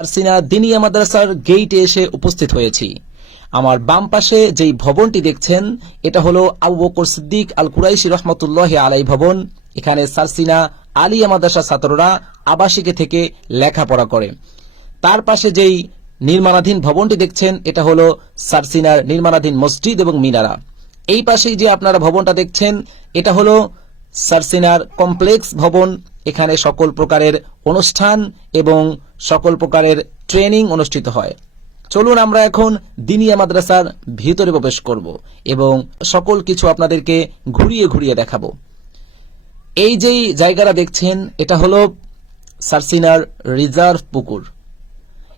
আরসিনা দিনিয়া মাদ্রাসার গেইটে এসে উপস্থিত হয়েছি। আমার বাম পাশে যেই ভবনটি দেখছেন, এটা হলো আবু বকর সিদ্দিক আল কুরাইশি রহমতুল্লাহ আলাই ভবন। এখানে সারসিনা আলিয়া মাদ্রাসা ছাত্ররা আবাসিকে থেকে লেখাপড়া করে। তার পাশে যেই নির্মাণাধীন ভবনটি দেখছেন, এটা হলো সারসিনার নির্মাণাধীন মসজিদ এবং মিনারা। এই পাশেই যে আপনারা ভবনটা দেখছেন, এটা হলো সারসিনার কমপ্লেক্স ভবন। এখানে সকল প্রকারের অনুষ্ঠান এবং সকল প্রকারের ট্রেনিং অনুষ্ঠিত হয়। চলুন আমরা এখন দিনিয়া মাদ্রাসার ভিতরে প্রবেশ করব এবং সকল কিছু আপনাদেরকে ঘুরিয়ে ঘুরিয়ে দেখাবো। এই যেই জায়গাটা দেখছেন, এটা হলো সারসিনার রিজার্ভ পুকুর।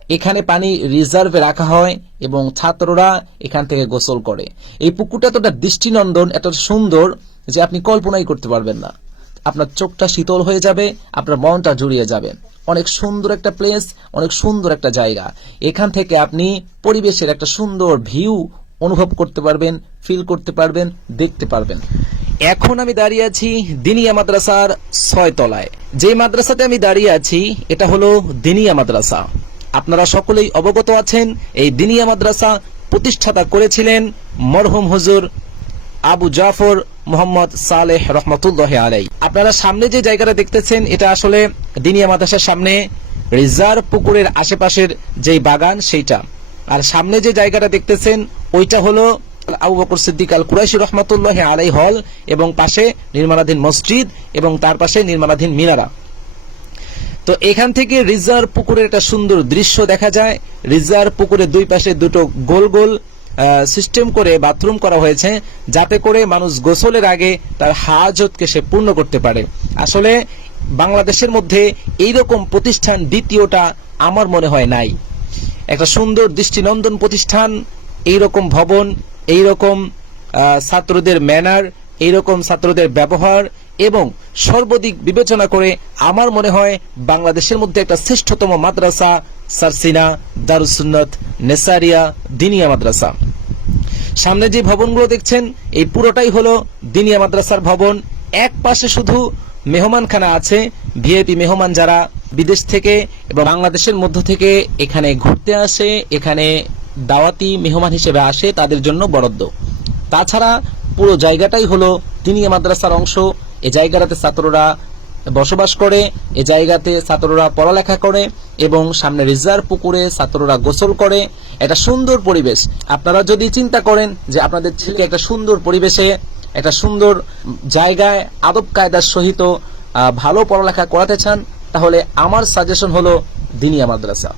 এখানে পানি রিজার্ভে রাখা হয় এবং ছাত্ররা এখান থেকে গোসল করে। এই পুকুরটা এতটা দৃষ্টিনন্দন এত সুন্দর যে আপনি কল্পনাই করতে পারবেন না। আপনার চোখটা শীতল হয়ে যাবে, আপনার মনটা জুড়িয়ে যাবে। অনেক সুন্দর একটা প্লেস অনেক সুন্দর একটা জায়গা। এখান থেকে আপনি পরিবেশের একটা সুন্দর ভিউ অনুভব করতে পারবেন ফিল করতে পারবেন, দেখতে পারবেন। এখন আমি দাঁড়িয়ে আছি দিনিয়া মাদ্রাসার ছয় তলায়। যে মাদ্রাসাতে আমি দাঁড়িয়ে আছি, এটা হলো দিনিয়া মাদ্রাসা। আপনারা সকলেই অবগত আছেন, এই দিনিয়া মাদ্রাসা প্রতিষ্ঠাতা করেছিলেন মরহুম হুজুর আবু জাফর মোহাম্মদ সালেহ রহমতুল্লাহ আলাই আপনারা সামনে যে জায়গাটা দেখতেছেন, এটা আসলে দিনিয়া মাদ্রাসার সামনে রিজার্ভ পুকুরের আশেপাশের যেই বাগান, সেইটা। আর সামনে যে জায়গাটা দেখতেছেন, ওইটা হলো আবু বকর সিদ্দিক আল কুরাইশি রহমতুল্লাহ আলাই হল এবং পাশে নির্মাণাধীন মসজিদ এবং তার পাশে নির্মাণাধীন মিনারা। তো এখান থেকে রিজার্ভ পুকুরের একটা সুন্দর দৃশ্য দেখা যায়। রিজার্ভ পুকুরের দুই পাশে দুটো গোল গোল সিস্টেম করে বাথরুম করা হয়েছে যাতে করে মানুষ গোসলের আগে তার হাজতকে সে পূর্ণ করতে পারে। আসলে বাংলাদেশের মধ্যে এইরকম প্রতিষ্ঠান দ্বিতীয়টা আমার মনে হয় নাই। একটা সুন্দর দৃষ্টিনন্দন প্রতিষ্ঠান, এইরকম ভবন, এইরকম ছাত্রদের ম্যানার এইরকম ছাত্রদের ব্যবহার এবং সর্বদিক বিবেচনা করে আমার মনে হয় বাংলাদেশের মধ্যে একটা শ্রেষ্ঠতম মাদ্রাসা, সারসিনা দারুসুন্নত নেসারিয়া, দিনিয়া মাদ্রাসা। সামনে যে ভবনগুলো দেখছেন, এই পুরোটাই হলো দিনিয়া মাদ্রাসার ভবন। এক পাশে শুধু মেহমানখানা আছে, ভিআইপি মেহমান যারা বিদেশ থেকে এবং বাংলাদেশের মধ্য থেকে এখানে ঘুরতে আসে, এখানে দাওয়াতি মেহমান হিসেবে আসে, তাদের জন্য বরাদ্দ। তাছাড়া পুরো জায়গাটাই হলো দিনিয়া মাদ্রাসার অংশ। এই জায়গাটাতে ছাত্ররা বসবাস করে, এ জায়গাতে ছাত্ররা পড়ালেখা করে এবং সামনে রিজার্ভ পুকুরে ছাত্ররা গোসল করে। একটা সুন্দর পরিবেশ। আপনারা যদি চিন্তা করেন যে আপনাদের ছেলে একটা সুন্দর পরিবেশে, একটা সুন্দর জায়গায় আদব কায়দার সহিত ভালো পড়ালেখা করাতে চান, তাহলে আমার সাজেশন হলো দিনিয়া মাদ্রাসা।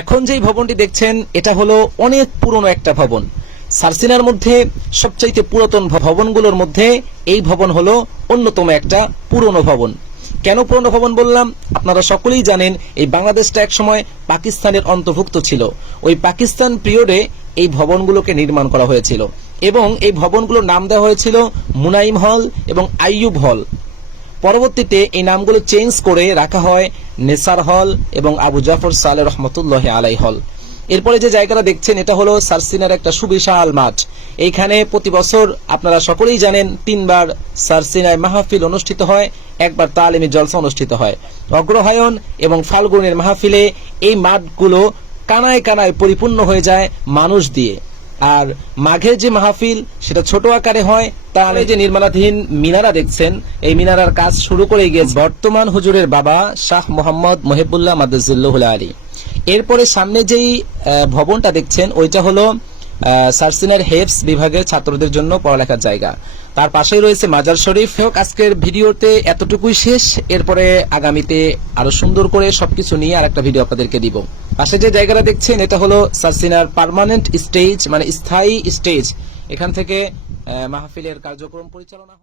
এখন যেই ভবনটি দেখছেন, এটা হলো অনেক পুরনো একটা ভবন। সারসিনার মধ্যে সবচাইতে পুরাতন ভবনগুলোর মধ্যে এই ভবন হলো অন্যতম একটা পুরনো ভবন। কেন পুরনো ভবন বললাম? আপনারা সকলেই জানেন, এই বাংলাদেশটা একসময় পাকিস্তানের অন্তর্ভুক্ত ছিল। ওই পাকিস্তান পিরিয়ডে এই ভবনগুলোকে নির্মাণ করা হয়েছিল এবং এই ভবনগুলোর নাম দেওয়া হয়েছিল মুনাইম হল এবং আইয়ুব হল। পরবর্তীতে এই নামগুলো চেঞ্জ করে রাখা হয় নেসার হল এবং আবু জাফর সালে রহমতুল্লাহ আলাই হল। এরপরে যে জায়গাটা দেখছেন, এটা হলো সারসিনার একটা সুবিশাল মাঠ। এইখানে প্রতি বছর আপনারা সকলেই জানেন, তিনবার সারসিনায় মাহফিল অনুষ্ঠিত হয়, একবার তালিমি জলসা অনুষ্ঠিত হয়। অগ্রহায়ণ এবং ফাল্গুনের মাহফিলে এই মাঠগুলো কানায় কানায় পরিপূর্ণ হয়ে যায় মানুষ দিয়ে। আর মাঘের যে মাহফিল, সেটা ছোট আকারে হয়, তাহলে যে নির্মাণাধীন মিনারা দেখছেন, এই মিনারার কাজ শুরু করে গিয়েছে। বর্তমান হুজুরের বাবা শাহ মোহাম্মদ মহিবুল্লাহ মাদুল্লাহ আলী। এরপরে সামনে যেই ভবনটা দেখছেন, ওইটা হলো সারসিনার হেফস বিভাগের ছাত্রদের জন্য পড়ালেখার জায়গা। তার পাশেই রয়েছে মাজার শরীফ। হোক, আজকের ভিডিওতে এতটুকুই শেষ। এরপরে আগামীতে আরও সুন্দর করে সবকিছু নিয়ে আরেকটা ভিডিও আপনাদেরকে দিব। পাশে যে জায়গাটা দেখছেন, এটা হলো সারসিনার পার্মানেন্ট স্টেজ মানে স্থায়ী স্টেজ। এখান থেকে মাহফিলের কার্যক্রম পরিচালনা